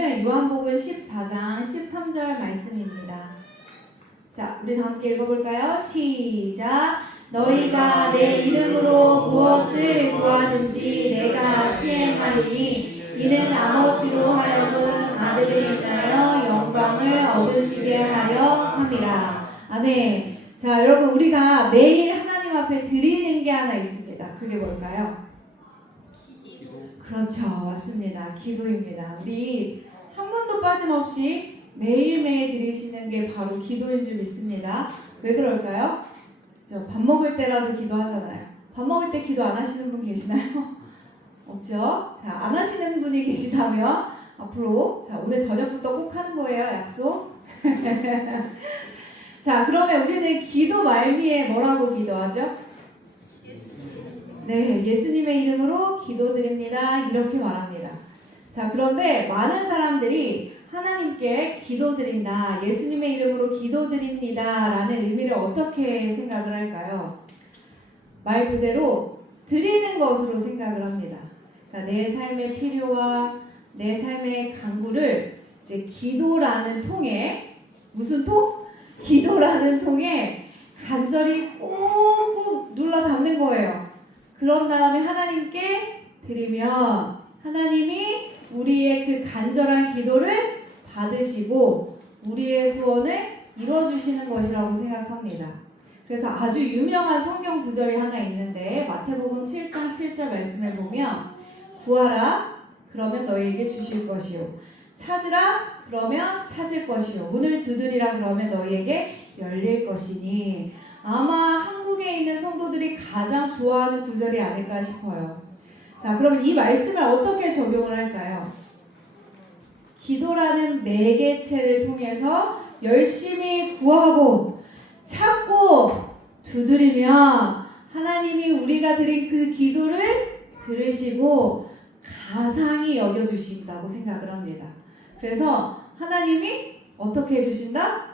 말씀은 요한복음 14장 13절 말씀입니다. 자, 우리 다 함께 읽어볼까요? 시작! 너희가 내 이름으로 무엇을 구하든지 내가 시행하리니 이는 아버지로 하여금 아들을 인하여 영광을 얻으시게 하려 함이라. 아멘. 자, 여러분, 우리가 매일 하나님 앞에 드리는 게 하나 있습니다. 그게 뭘까요? 그렇죠. 맞습니다. 기도입니다. 우리 한 번도 빠짐없이 매일매일 드리시는 게 바로 기도인 줄 믿습니다. 왜 그럴까요? 저 밥 먹을 때라도 기도하잖아요. 밥 먹을 때 기도 안 하시는 분 계시나요? 없죠? 자, 안 하시는 분이 계시다면 앞으로 자, 오늘 저녁부터 꼭 하는 거예요. 약속. 자, 그러면 우리는 기도 말미에 뭐라고 기도하죠? 네, 예수님의 이름으로 기도드립니다. 이렇게 말합니다. 자, 그런데 많은 사람들이 하나님께 기도드린다, 예수님의 이름으로 기도드립니다 라는 의미를 어떻게 생각을 할까요? 말 그대로 드리는 것으로 생각을 합니다. 그러니까 내 삶의 필요와 내 삶의 간구를 이제 기도라는 통에, 무슨 통? 기도라는 통에 간절히 꾹꾹 눌러 담는 거예요. 그런 다음에 하나님께 드리면 하나님이 우리의 그 간절한 기도를 받으시고 우리의 소원을 이뤄주시는 것이라고 생각합니다. 그래서 아주 유명한 성경 구절이 하나 있는데 마태복음 7장 7절 말씀에 보면 구하라 그러면 너희에게 주실 것이요 찾으라 그러면 찾을 것이요 문을 두드리라 그러면 너희에게 열릴 것이니 아마 한국에 있는 성도들이 가장 좋아하는 구절이 아닐까 싶어요. 자, 그럼 이 말씀을 어떻게 적용을 할까요? 기도라는 매개체를 통해서 열심히 구하고 찾고 두드리면 하나님이 우리가 드린 그 기도를 들으시고 가상히 여겨주신다고 생각을 합니다. 그래서 하나님이 어떻게 해주신다?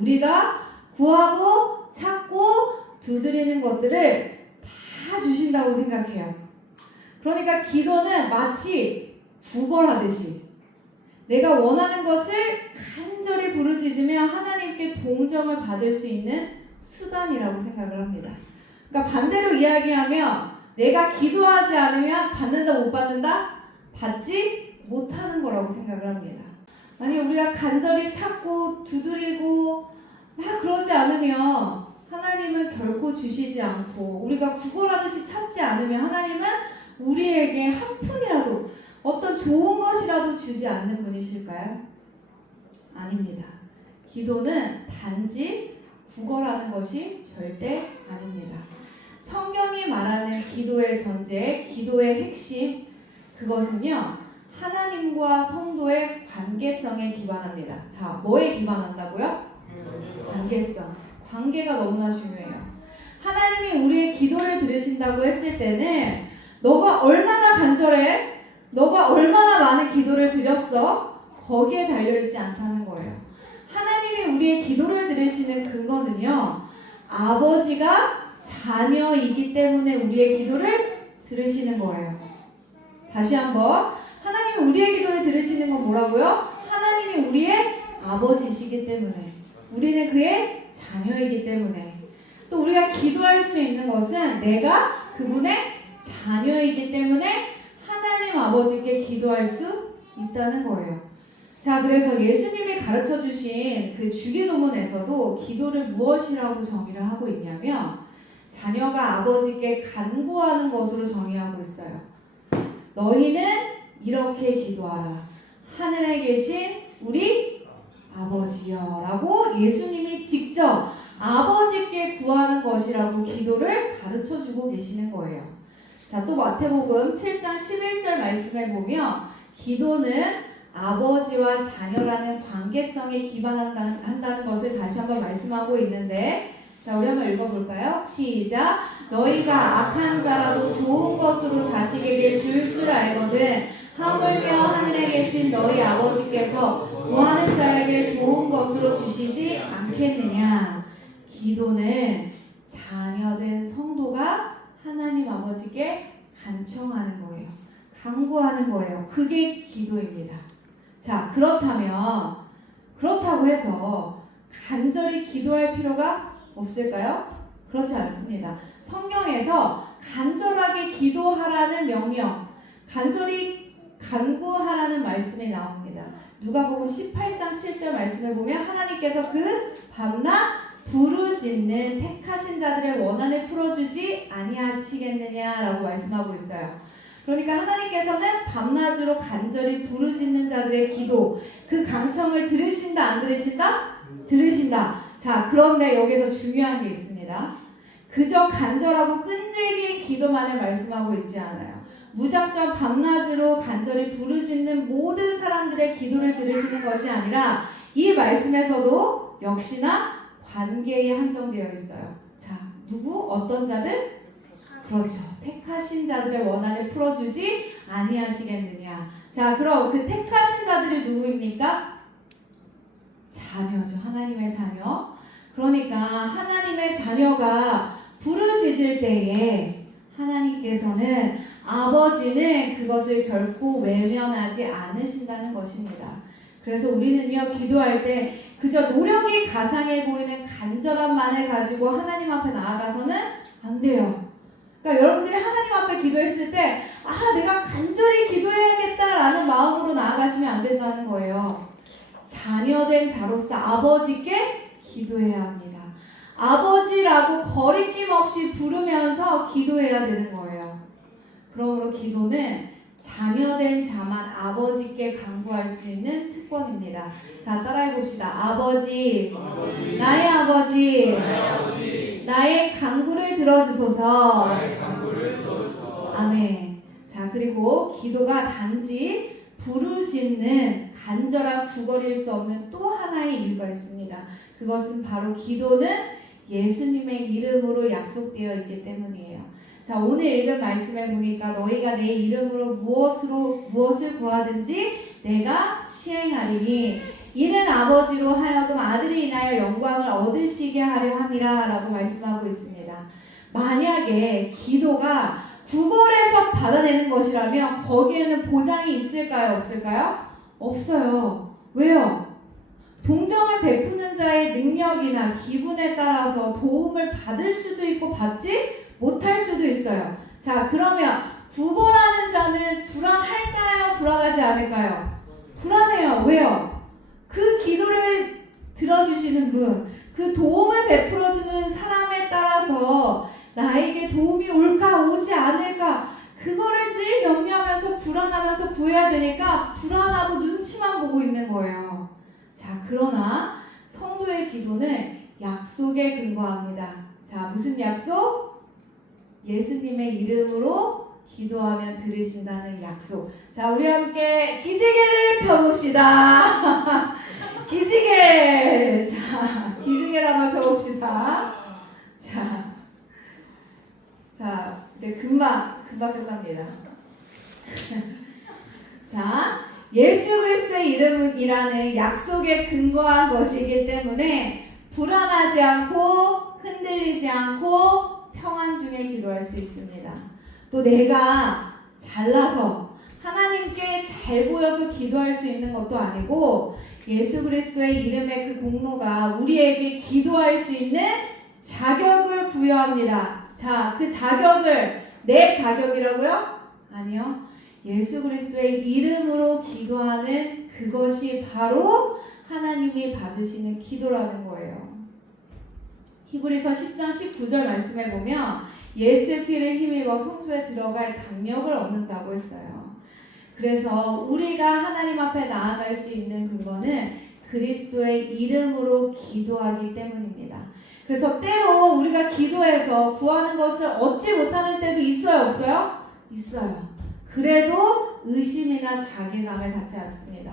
우리가 구하고 찾고 두드리는 것들을 다 주신다고 생각해요. 그러니까 기도는 마치 구걸하듯이 내가 원하는 것을 간절히 부르짖으며 하나님께 동정을 받을 수 있는 수단이라고 생각을 합니다. 그러니까 반대로 이야기하면 내가 기도하지 않으면 받는다 못 받는다? 받지 못하는 거라고 생각을 합니다. 만약 우리가 간절히 찾고 두드리고 막 그러지 않으면 하나님은 결코 주시지 않고 우리가 구걸하듯이 찾지 않으면 하나님은 우리에게 한 푼이라도 어떤 좋은 것이라도 주지 않는 분이실까요? 아닙니다. 기도는 단지 구걸하는 것이 절대 아닙니다. 성경이 말하는 기도의 전제, 기도의 핵심, 그것은요 하나님과 성도의 관계성에 기반합니다. 자, 뭐에 기반한다고요? 관계성. 관계가 너무나 중요해요. 하나님이 우리의 기도를 들으신다고 했을 때는 너가 얼마나 간절해? 너가 얼마나 많은 기도를 드렸어? 거기에 달려있지 않다는 거예요. 하나님이 우리의 기도를 들으시는 근거는요 아버지가 자녀이기 때문에 우리의 기도를 들으시는 거예요. 다시 한번 하나님이 우리의 기도를 들으시는 건 뭐라고요? 하나님이 우리의 아버지시기 때문에 우리는 그의 자녀이기 때문에 또 우리가 기도할 수 있는 것은 내가 그분의 자녀이기 때문에 하나님 아버지께 기도할 수 있다는 거예요. 자, 그래서 예수님이 가르쳐 주신 그 주기도문에서도 기도를 무엇이라고 정의를 하고 있냐면 자녀가 아버지께 간구하는 것으로 정의하고 있어요. 너희는 이렇게 기도하라. 하늘에 계신 우리 아버지여 라고 예수님이 직접 아버지께 구하는 것이라고 기도를 가르쳐주고 계시는 거예요. 자, 또 마태복음 7장 11절 말씀에 보면 기도는 아버지와 자녀라는 관계성에 기반한다는 것을 다시 한번 말씀하고 있는데 자, 우리 한번 읽어볼까요? 시작! 너희가 악한 자라도 좋은 것으로 자식에게 줄 알거든 하물며 하늘에 계신 너희 아버지께서 구하는 자에게 좋은 것으로 주시지 않겠느냐. 기도는 자녀된 성도가 하나님 아버지께 간청하는 거예요. 간구하는 거예요. 그게 기도입니다. 자, 그렇다고 해서 간절히 기도할 필요가 없을까요? 그렇지 않습니다. 성경에서 간절하게 기도하라는 명령, 간절히 간구하라는 말씀이 나옵니다. 누가복음 18장 7절 말씀을 보면 하나님께서 그 밤낮 부르짖는 택하신 자들의 원한을 풀어주지 아니하시겠느냐라고 말씀하고 있어요. 그러니까 하나님께서는 밤낮으로 간절히 부르짖는 자들의 기도, 그 강청을 들으신다 안 들으신다? 들으신다. 자, 그런데 여기서 중요한 게 있습니다. 그저 간절하고 끈질긴 기도만을 말씀하고 있지 않아요. 무작정 밤낮으로 간절히 부르짖는 모든 사람들의 기도를 들으시는 것이 아니라 이 말씀에서도 역시나 관계에 한정되어 있어요. 자, 누구? 어떤 자들? 그렇죠. 택하신 자들의 원한을 풀어주지 아니하시겠느냐. 자, 그럼 그 택하신 자들이 누구입니까? 자녀죠. 하나님의 자녀. 그러니까 하나님의 자녀가 부르짖을 때에 하나님께서는 아버지는 그것을 결코 외면하지 않으신다는 것입니다. 그래서 우리는요, 기도할 때 그저 노력이 가상해 보이는 간절함만을 가지고 하나님 앞에 나아가서는 안 돼요. 그러니까 여러분들이 하나님 앞에 기도했을 때 내가 간절히 기도해야겠다라는 마음으로 나아가시면 안 된다는 거예요. 자녀된 자로서 아버지께 기도해야 합니다. 아버지라고 거리낌 없이 부르면서 기도해야 되는 거예요. 그러므로 기도는 자녀된 자만 아버지께 간구할 수 있는 특권입니다. 자, 따라해 봅시다. 아버지, 나의 아버지, 나의 간구를 들어주소서. 아멘. 자, 그리고 기도가 단지 부르짖는 간절한 구걸일 수 없는 또 하나의 이유가 있습니다. 그것은 바로 기도는 예수님의 이름으로 약속되어 있기 때문이에요. 자, 오늘 읽은 말씀에 보니까 너희가 내 이름으로 무엇을 구하든지 내가 시행하리니 이는 아버지로 하여금 아들이 인하여 영광을 얻으시게 하려 함이라 라고 말씀하고 있습니다. 만약에 기도가 구걸해서 받아내는 것이라면 거기에는 보장이 있을까요? 없을까요? 없어요. 왜요? 동정을 베푸는 자의 능력이나 기분에 따라서 도움을 받을 수도 있고 받지 못할 수도 있어요. 자, 그러면 구걸하는 자는 불안할까요? 불안하지 않을까요? 불안해요. 왜요? 그 기도를 들어주시는 분, 그 도움을 베풀어주는 사람에 따라서 나에게 도움이 올까 오지 않을까 그거를 늘 염려하면서 불안하면서 구해야 되니까 불안하고 눈치만 보고 있는 거예요. 자, 그러나 성도의 기도는 약속에 근거합니다. 자, 무슨 약속? 예수님의 이름으로 기도하면 들으신다는 약속. 자, 우리 함께 기지개를 펴봅시다. 기지개. 자, 기지개를 한번 펴봅시다. 자, 이제 금방 끝납니다. 자, 예수 그리스도의 이름이라는 약속에 근거한 것이기 때문에 불안하지 않고 흔들리지 않고 평안 중에 기도할 수 있습니다. 또 내가 잘나서 하나님께 잘 보여서 기도할 수 있는 것도 아니고 예수 그리스도의 이름의 그 공로가 우리에게 기도할 수 있는 자격을 부여합니다. 자, 그 자격을 내 자격이라고요? 아니요. 예수 그리스도의 이름으로 기도하는 그것이 바로 하나님이 받으시는 기도라는 거예요. 히브리서 10장 19절 말씀에 보면 예수의 피를 힘입어 성소에 들어갈 강력을 얻는다고 했어요. 그래서 우리가 하나님 앞에 나아갈 수 있는 근거는 그리스도의 이름으로 기도하기 때문입니다. 그래서 때로 우리가 기도해서 구하는 것을 얻지 못하는 때도 있어요, 없어요? 있어요. 그래도 의심이나 자괴감을 갖지 않습니다.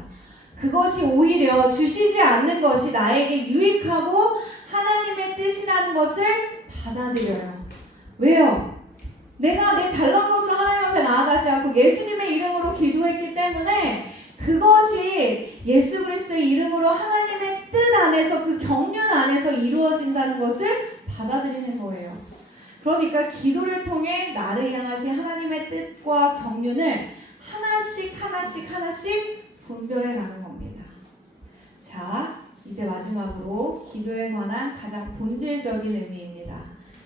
그것이 오히려 주시지 않는 것이 나에게 유익하고 하나님의 뜻이라는 것을 받아들여요. 왜요? 내가 내 잘난 것으로 하나님 앞에 나아가지 않고 예수님의 이름으로 기도했기 때문에 그것이 예수 그리스도의 이름으로 하나님의 뜻 안에서 그 경륜 안에서 이루어진다는 것을 받아들이는 거예요. 그러니까 기도를 통해 나를 향하신 하나님의 뜻과 경륜을 하나씩 분별해 가는 겁니다. 자, 이제 마지막으로 기도에 관한 가장 본질적인 의미입니다.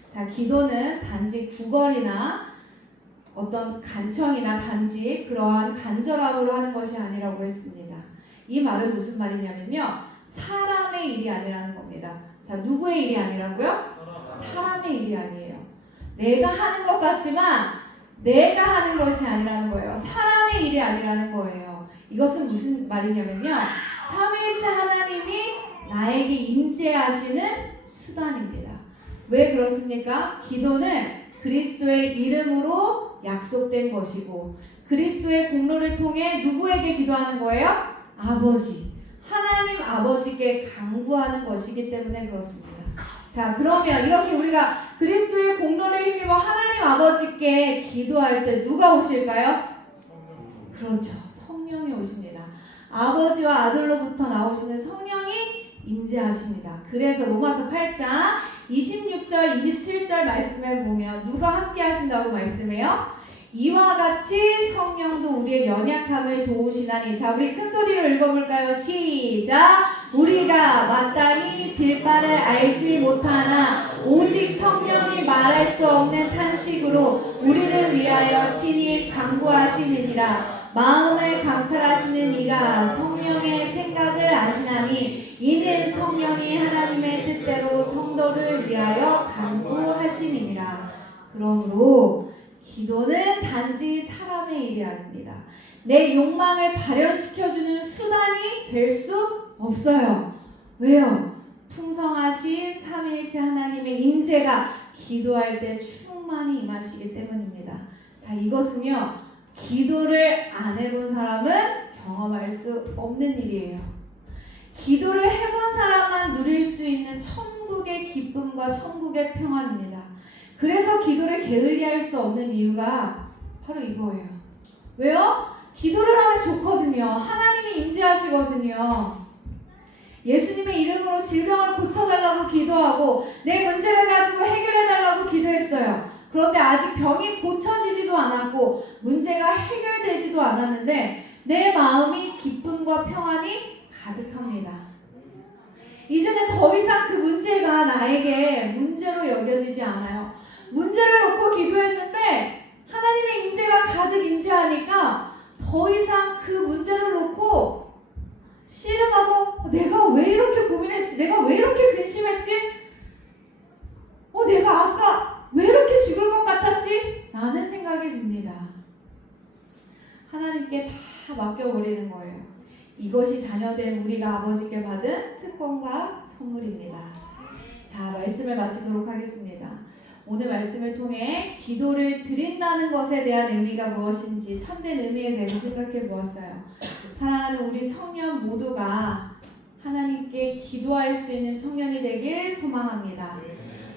자, 기도는 단지 구걸이나 어떤 간청이나 단지 그러한 간절함으로 하는 것이 아니라고 했습니다. 이 말은 무슨 말이냐면요, 사람의 일이 아니라는 겁니다. 자, 누구의 일이 아니라고요? 사람의 일이 아니에요. 내가 하는 것 같지만 내가 하는 것이 아니라는 거예요. 사람의 일이 아니라는 거예요. 이것은 무슨 말이냐면요, 삼위일체 하나님이 나에게 임재하시는 수단입니다. 왜 그렇습니까? 기도는 그리스도의 이름으로 약속된 것이고, 그리스도의 공로를 통해 누구에게 기도하는 거예요? 아버지, 하나님 아버지께 간구하는 것이기 때문에 그렇습니다. 자, 그러면 이렇게 우리가 그리스도의 공로를 힘입어 하나님 아버지께 기도할 때 누가 오실까요? 그렇죠, 성령이 오십니다. 아버지와 아들로부터 나오시는 성령이 임재하십니다. 그래서 로마서 8장 26절 27절 말씀에 보면 누가 함께 하신다고 말씀해요? 이와 같이 성령도 우리의 연약함을 도우시나니. 자, 우리 큰 소리로 읽어볼까요? 시작! 우리가 마땅히 빌 바를 알지 못하나 오직 성령이 말할 수 없는 탄식으로 우리를 위하여 친히 간구하시느니라. 마음을 감찰하시는 이가 성령의 생각을 아시나니 이는 성령이 하나님의 뜻대로 성도를 위하여 간구하시느니라. 그러므로 기도는 단지 사람의 일이 아닙니다. 내 욕망을 발현시켜주는 수단이 될 수 없어요. 왜요? 풍성하신 삼위일체 하나님의 임재가 기도할 때 충만히 임하시기 때문입니다. 자, 이것은요, 기도를 안 해본 사람은 경험할 수 없는 일이에요. 기도를 해본 사람만 누릴 수 있는 천국의 기쁨과 천국의 평안입니다. 그래서 기도를 게을리할 수 없는 이유가 바로 이거예요. 왜요? 기도를 하면 좋거든요. 하나님이 임재하시거든요. 예수님의 이름으로 질병을 고쳐달라고 기도하고 내 문제를 가지고 해결해달라고 기도했어요. 그런데 아직 병이 고쳐지지도 않았고 문제가 해결되지도 않았는데 내 마음이 기쁨과 평안이 가득합니다. 이제는 더 이상 그 문제가 나에게 문제로 여겨지지 않아요. 문제를 놓고 기도했는데 하나님의 임재가 가득 임재하니까 더 이상 그 문제를 놓고 씨름하고 내가 왜 이렇게 고민했지? 내가 왜 이렇게 근심했지? 내가 아까 왜 이렇게 죽을 것 같았지? 라는 생각이 듭니다. 하나님께 다 맡겨버리는 거예요. 이것이 자녀된 우리가 아버지께 받은 특권과 선물입니다. 자, 말씀을 마치도록 하겠습니다. 오늘 말씀을 통해 기도를 드린다는 것에 대한 의미가 무엇인지 참된 의미에 대해서 생각해 보았어요. 사랑하는 우리 청년 모두가 하나님께 기도할 수 있는 청년이 되길 소망합니다.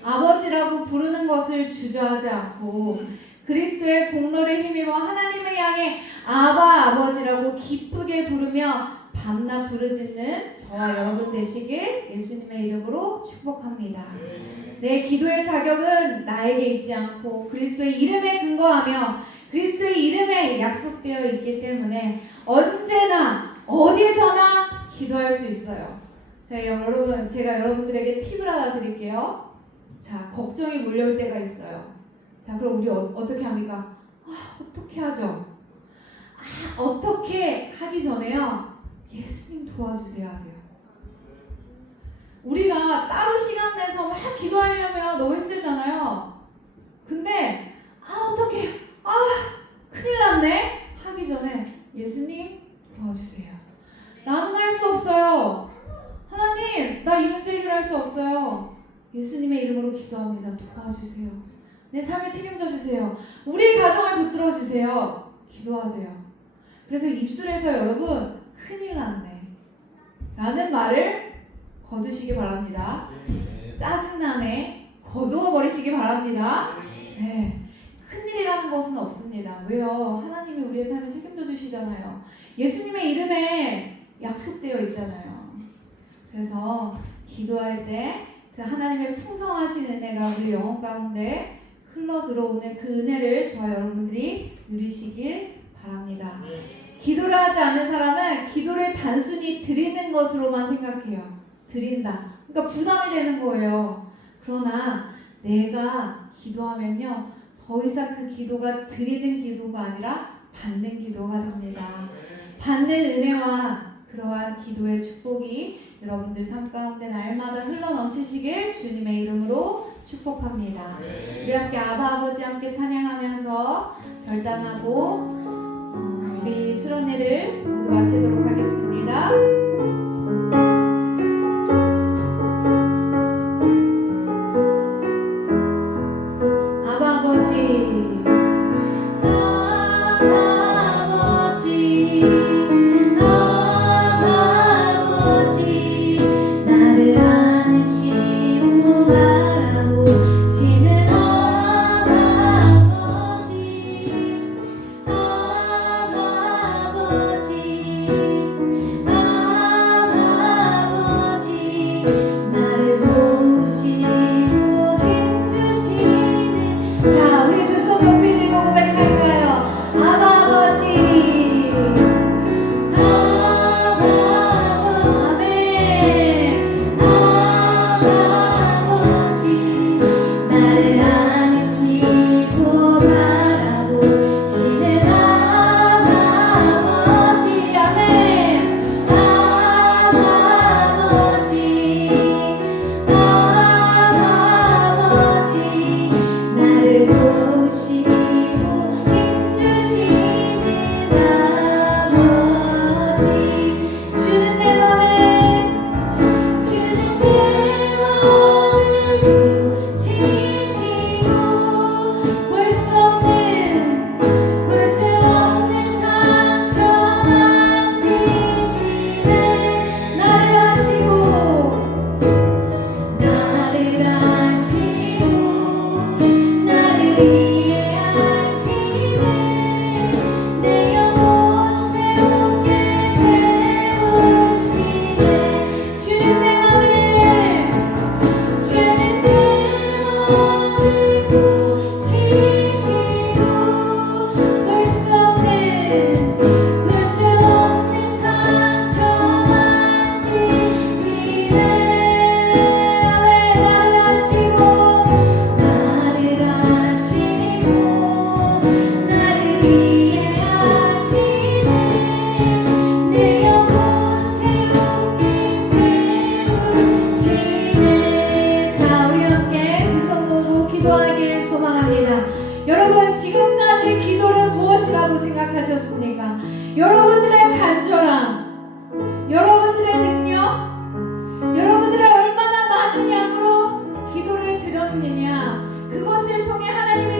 아버지라고 부르는 것을 주저하지 않고 그리스도의 공로를 힘입어 하나님을 향해 아바 아버지라고 기쁘게 부르며 밤낮 부르짖는 저와 여러분 되시길 예수님의 이름으로 축복합니다. 내 기도의 자격은 나에게 있지 않고 그리스도의 이름에 근거하며 그리스도의 이름에 약속되어 있기 때문에 언제나 어디서나 기도할 수 있어요. 자, 여러분, 제가 여러분들에게 팁을 하나 드릴게요. 자, 걱정이 몰려올 때가 있어요. 자, 그럼 우리 어떻게 합니까? 어떻게 하죠? 어떻게 하기 전에요, 예수님 도와주세요 하세요. 우리가 따로 시간 내서 막 기도하려면 너무 힘들잖아요. 근데 어떡해, 큰일 났네 하기 전에 예수님 도와주세요. 나는 할 수 없어요. 하나님, 나 이 문제 해결할 수 없어요. 예수님의 이름으로 기도합니다. 도와주세요. 내 삶을 책임져 주세요. 우리 가정을 붙들어 주세요. 기도하세요. 그래서 입술에서 여러분 큰일 났네 라는 말을 거두시기 바랍니다. 짜증나네 거두어 버리시기 바랍니다. 네, 큰일이라는 것은 없습니다. 왜요? 하나님이 우리의 삶을 책임져 주시잖아요. 예수님의 이름에 약속되어 있잖아요. 그래서 기도할 때 그 하나님의 풍성하신 은혜가 우리 영혼 가운데 흘러 들어오는 그 은혜를 저와 여러분들이 누리시길 바랍니다. 기도를 하지 않는 사람은 기도를 단순히 드리는 것으로만 생각해요. 드린다. 그러니까 부담이 되는 거예요. 그러나 내가 기도하면요, 더 이상 그 기도가 드리는 기도가 아니라 받는 기도가 됩니다. 받는 은혜와 그러한 기도의 축복이 여러분들 삶 가운데 날마다 흘러넘치시길 주님의 이름으로 축복합니다. 우리 함께 아바 아버지 함께 찬양하면서 결단하고 우리 수련회를 모두 마치도록 하겠습니다. 아바 아버지, 나를 안으시고 바라보시는 나를 도우시고 힘주시는, 자 우리 두 손 높이 들고 고백할까요? 아바 아버지, 아멘. 아바 아버지, 나를 안으시고 바라보시는 아바 아버지, 아멘. 아바 아버지, 나를 도우시고 힘주시는 아버지, 주는 내 맘을 고치시고 볼 수 없는 상처 만지시네. 나를 아시고 나를 이해하시네. 내 영혼 새롭게 세우시네. 주는 내 맘을 고치시고 볼 수 없는 상처 만지시네. 나를 아시고 나를 이해하시네. 내 영혼 새롭게 세우시네. 자 우리 함께 두 손 모두 기도하기를 소망합니다. 여러분 지금까지 기도를 무엇이라고 생각하셨습니까? 여러분들의 간절함, 여러분들의 능력, 여러분들의 얼마나 많은 양으로 기도를 드렸느냐, 그것을 통해 하나님의